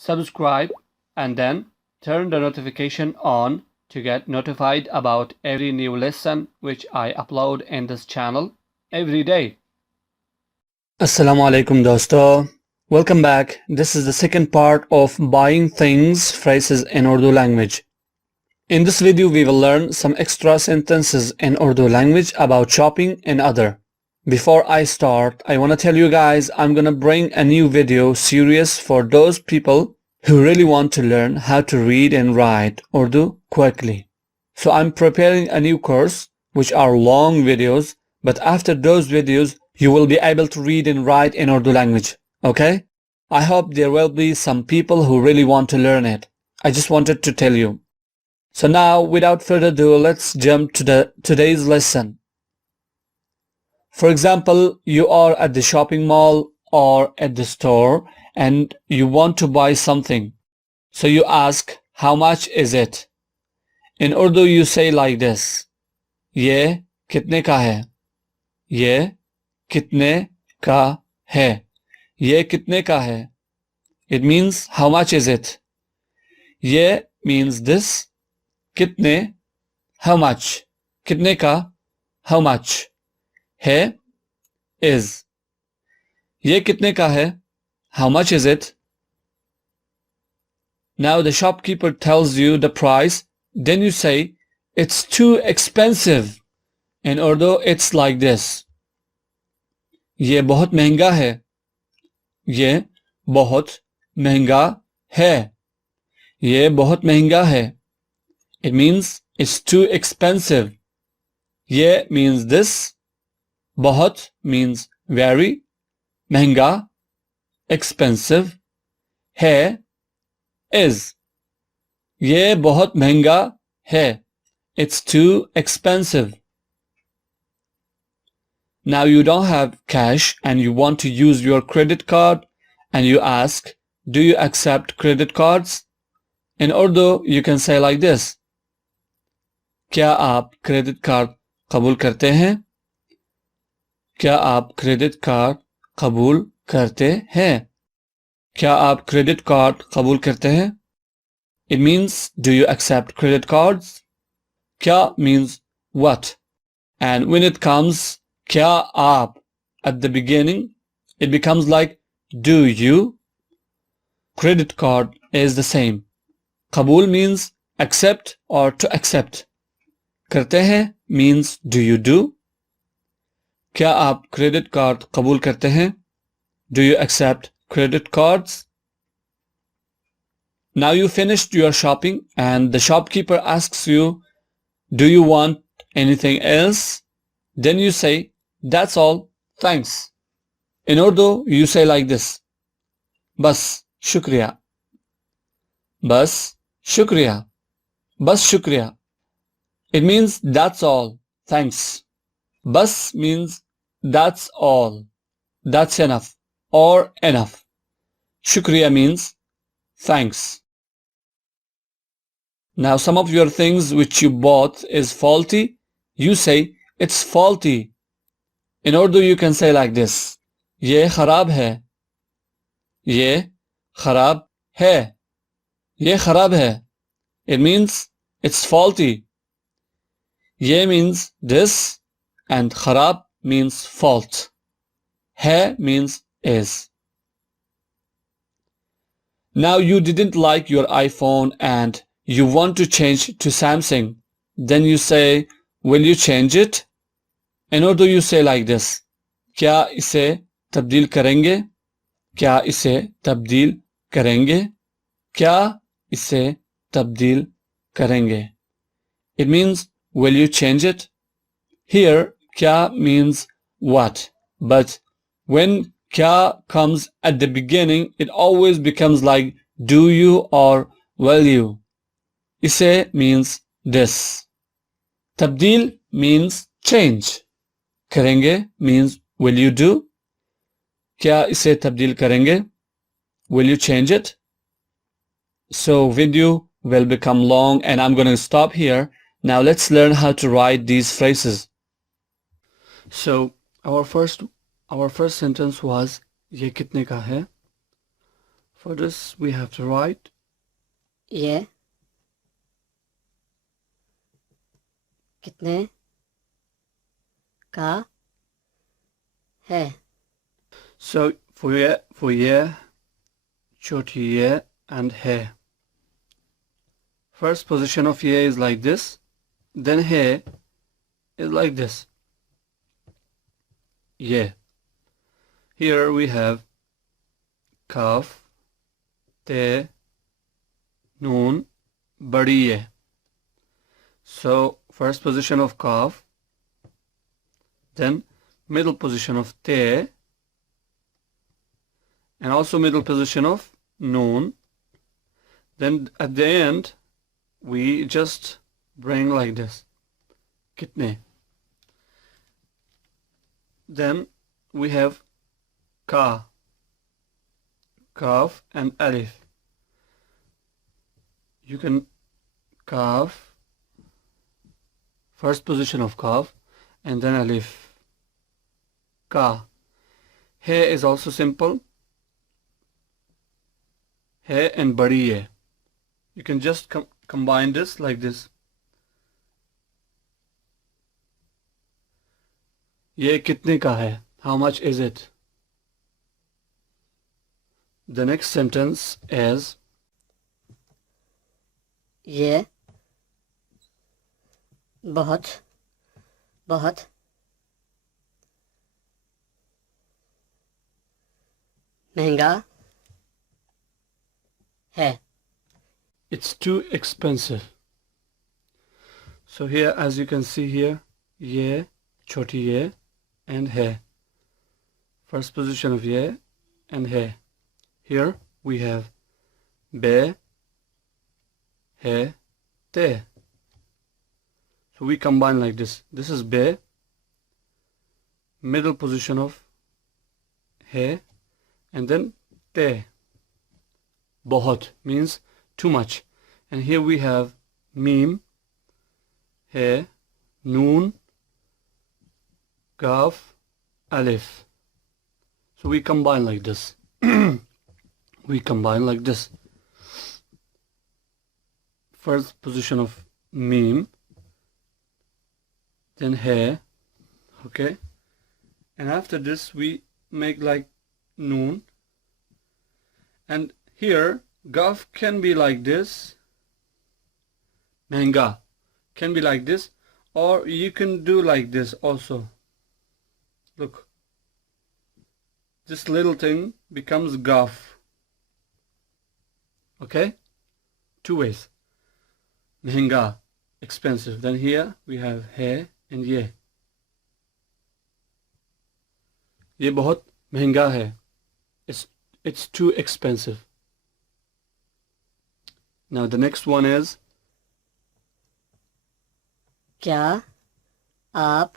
subscribe, and then turn the notification on to get notified about every new lesson which I upload in this channel every day. Assalamu Alaykum dosto. Welcome back. This is the second part of buying things phrases in Urdu language. In this video we will learn some extra sentences in Urdu language about shopping and other. Before I start, I want to tell you guys I'm gonna bring a new video series for those people who really want to learn how to read and write Urdu quickly. So I'm preparing a new course which are long videos, but after those videos you will be able to read and write in Urdu language. Okay? I hope there will be some people who really want to learn it. I just wanted to tell you. So now, without further ado, let's jump to today's lesson. For example, you are at the shopping mall or at the store and you want to buy something. So you ask, how much is it? In Urdu you say like this, ये कितने का है? ये कितने का है? ये कितने का है? It means how much is it? ये means this. कितने, how much. कितने का, how much. है is. ये कितने का है? How much is it? Now the shopkeeper tells you the price, then you say, it's too expensive. In Urdu it's like this. ये बहुत महंगा है. ये बहुत महंगा है. ये बहुत महंगा है. It means it's too expensive. ये means this. बहुत means very. महंगा, expensive. है is. ये बहुत महंगा है. It's too expensive. Now you don't have cash and you want to use your credit card and you ask, do you accept credit cards? In Urdu you can say like this. क्या आप credit card कबूल करते हैं? क्या आप credit card कबूल करते हैं? क्या आप क्रेडिट कार्ड कबूल करते हैं? It means, do you accept credit cards? क्या means what? And when it comes क्या आप at the beginning, it becomes like do you? Credit card is the same. कबूल means accept or to accept. करते हैं means do you do? क्या आप credit card कबूल करते हैं? Do you accept credit cards? Now you finished your shopping and the shopkeeper asks you, do you want anything else? Then you say, that's all, thanks. In Urdu you say like this. बस शुक्रिया. बस शुक्रिया. बस शुक्रिया. It means that's all, thanks. Bas means that's all, that's enough, or enough. Shukriya means thanks. Now some of your things which you bought is faulty. You say it's faulty. In Urdu you can say like this. ये खराब है. ये खराब है. ये खराब है. It means it's faulty. ये means this and kharab means fault. है means is. Now you didn't like your iPhone and you want to change to Samsung. Then you say, will you change it? In Urdu you say like this. क्या इसे तब्दील करेंगे? क्या इसे तब्दील करेंगे? क्या इसे तब्दील करेंगे? It means, will you change it? Here, kya means what, but when kya comes at the beginning, it always becomes like do you or will you. Ise means this. Tabdil means change. Karenge means will you do. Kya ise tabdil karenge? Will you change it? So video will become long and I'm going to stop here. Now let's learn how to write these phrases. So our first sentence was ये कितने का है? For this we have to write ये कितने का है. so for ye, choti ye and he. First position of ye is like this, then he is like this. Ye. Here we have kaf, te, noon, badi ye. So first position of kaf, then middle position of te, and also middle position of noon. Then at the end we just bring like this, kitne. Then we have ka, kaf and alif. You can kaf, first position of kaf, and then alif, ka. He is also simple, he and badi ye. You can just combine this like this. ये कितने का है? How much is it? The next sentence is ये बहुत बहुत महंगा है. it's too expensive. So here, as you can see here, ye, choti ye, and he. First position of ye and he. Here we have be, he, te. So we combine like this. This is be, middle position of he, and then te. Bahut means too much. And here we have mim, he, noon, kaf, alif. So we combine like this. We combine like this. First position of mim, then he, okay? And after this we make like noon. And here gaf can be like this, manga can be like this, or you can do like this also. Look, this little thing becomes gaf. Okay, two ways. Mehanga, expensive. Then here we have he and ye. ये बहुत महंगा है. It's too expensive. Now the next one is क्या आप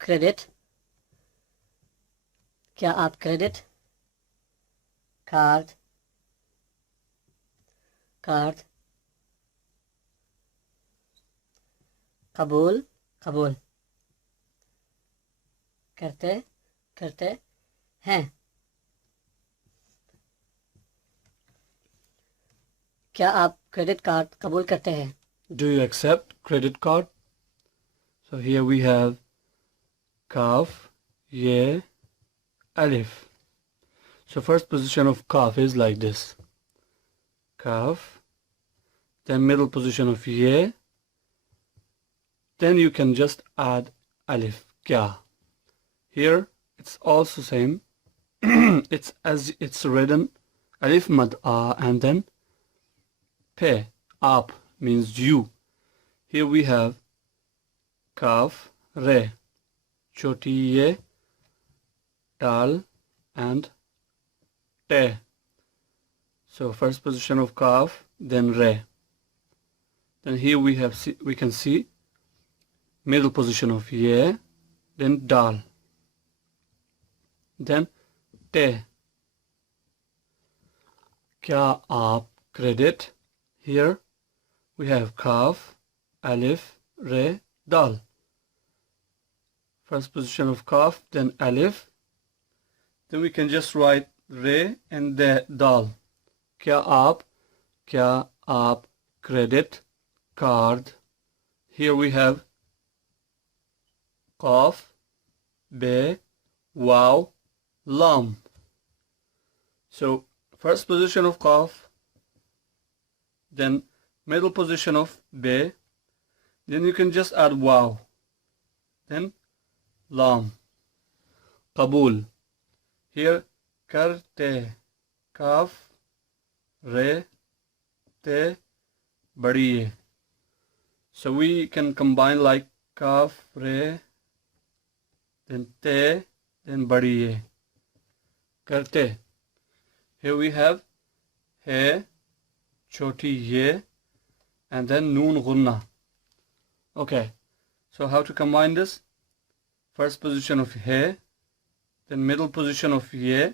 credit card कबूल करते हैं. क्या आप क्रेडिट कार्ड कबूल करते हैं? do you accept credit card? So here we have kaf, ye, alif. So first position of kaf is like this. Kaf, then middle position of ye, then you can just add alif, kya. Here it's also same. It's as it's written, alif mad a, and then pe, up means you. Here we have kaf, re, choti ye, dal, and te. So first position of kaf, then re. Then here we can see middle position of ye, then dal, then te. क्या आप credit? Here we have kaf, alif, re, dal. first position of kaf, then alif. Then we can just write re and the dal. Kya aap credit card. Here we have qaf, be, wow, lam. So first position of qaf, then middle position of be, then you can just add wow, then lam. Qabul. Here karte, kaf, re, te, badiye. So we can combine like kaf, re, then te, then badiye. Karte. Here we have he, choti ye, and then noon gunna. Okay, so how to combine this? First position of he, then middle position of ye,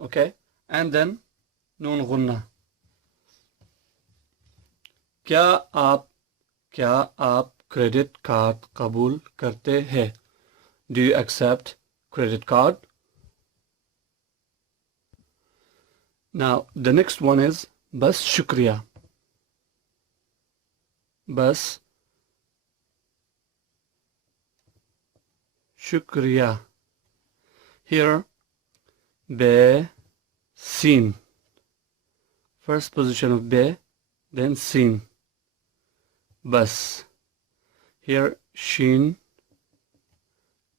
okay, and then noon gunna. क्या आप credit card कबूल करते हैं? Do you accept credit card? Now the next one is बस शुक्रिया. बस शुक्रिया. Here be, sin. First position of be, then sin. Bas. Here shin,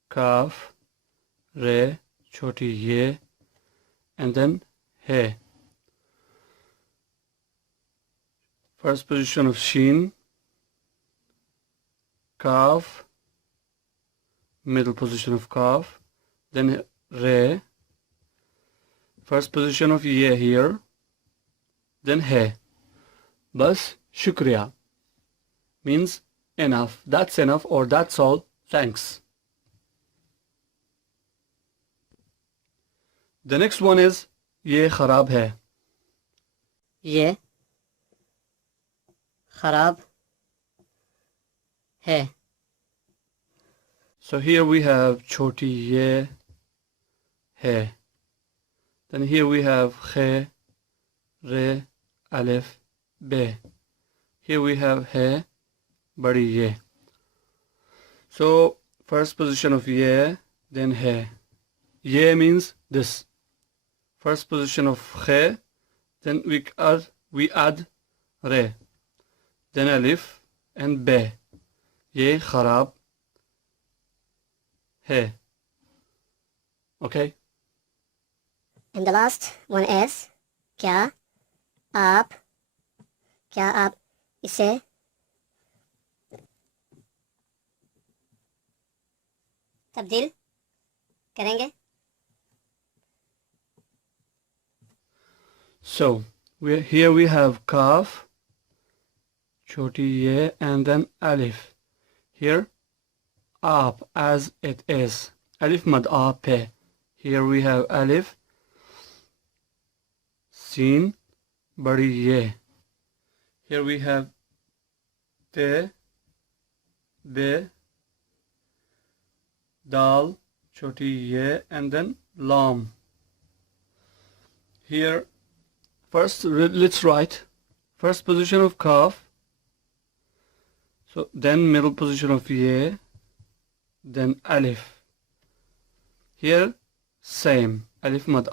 kaf, re, choti ye, and then he. First position of shin, kaf, middle position of kaf, then re, first position of ye here, then he. Bas shukriya means enough, that's enough, or that's all, thanks. The next one is ye kharab hai. ये खराब है. So here we have choti ye, he. Then here we have khe, re, alif, be. Here we have he, badi ye. So first position of ye, then he. Ye means this. First position of khe, then we add re, then alif and be. Ye kharab hai. Okay. And the last one is क्या आप इसे तब्दील करेंगे? So here we have kaf, choti ye, and then alif. Here aap as it is. Alif mad pe. Here we have alif, sin, badi ye. Here we have te, be, dal, choti ye, and then lam. Here first let's write first position of kaf, so then middle position of ye, then alif. Here same, alif mad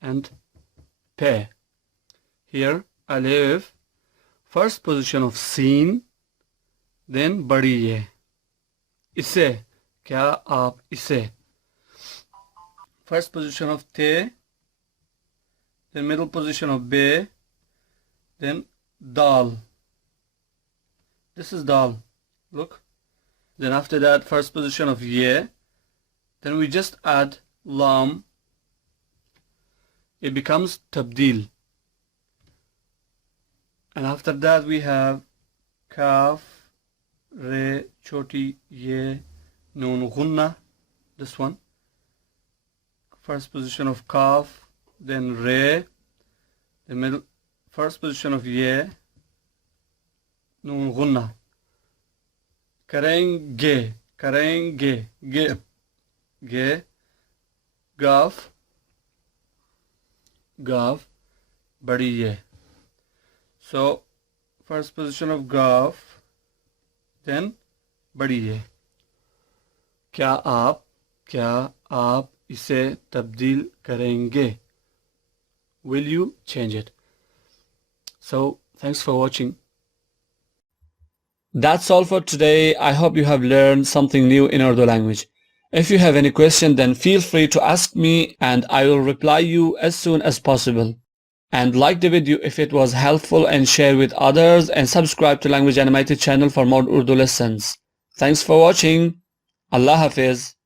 and pe. Here alif, first position of sin, then badi ye. Isse, kya aap isse. First position of te, then middle position of be, then dal. This is dal, look. Then after that first position of ye, then we just add lam. It becomes tabdil. And after that we have kaf, re, choti, ye, noon gunna. This one. First position of kaf, then re, the middle, first position of ye, noon gunna. Karenge, करेंगे गे गे गाफ गाफ बड़ी ये. So first position of गाफ, then बड़ी ये. क्या आप इसे तब्दील करेंगे? Will you change it? So thanks for watching. That's all for today. I hope you have learned something new in Urdu language. If you have any question, then feel free to ask me and I will reply you as soon as possible. And like the video if it was helpful and share with others and subscribe to Language Animated channel for more Urdu lessons. Thanks for watching. Allah Hafiz.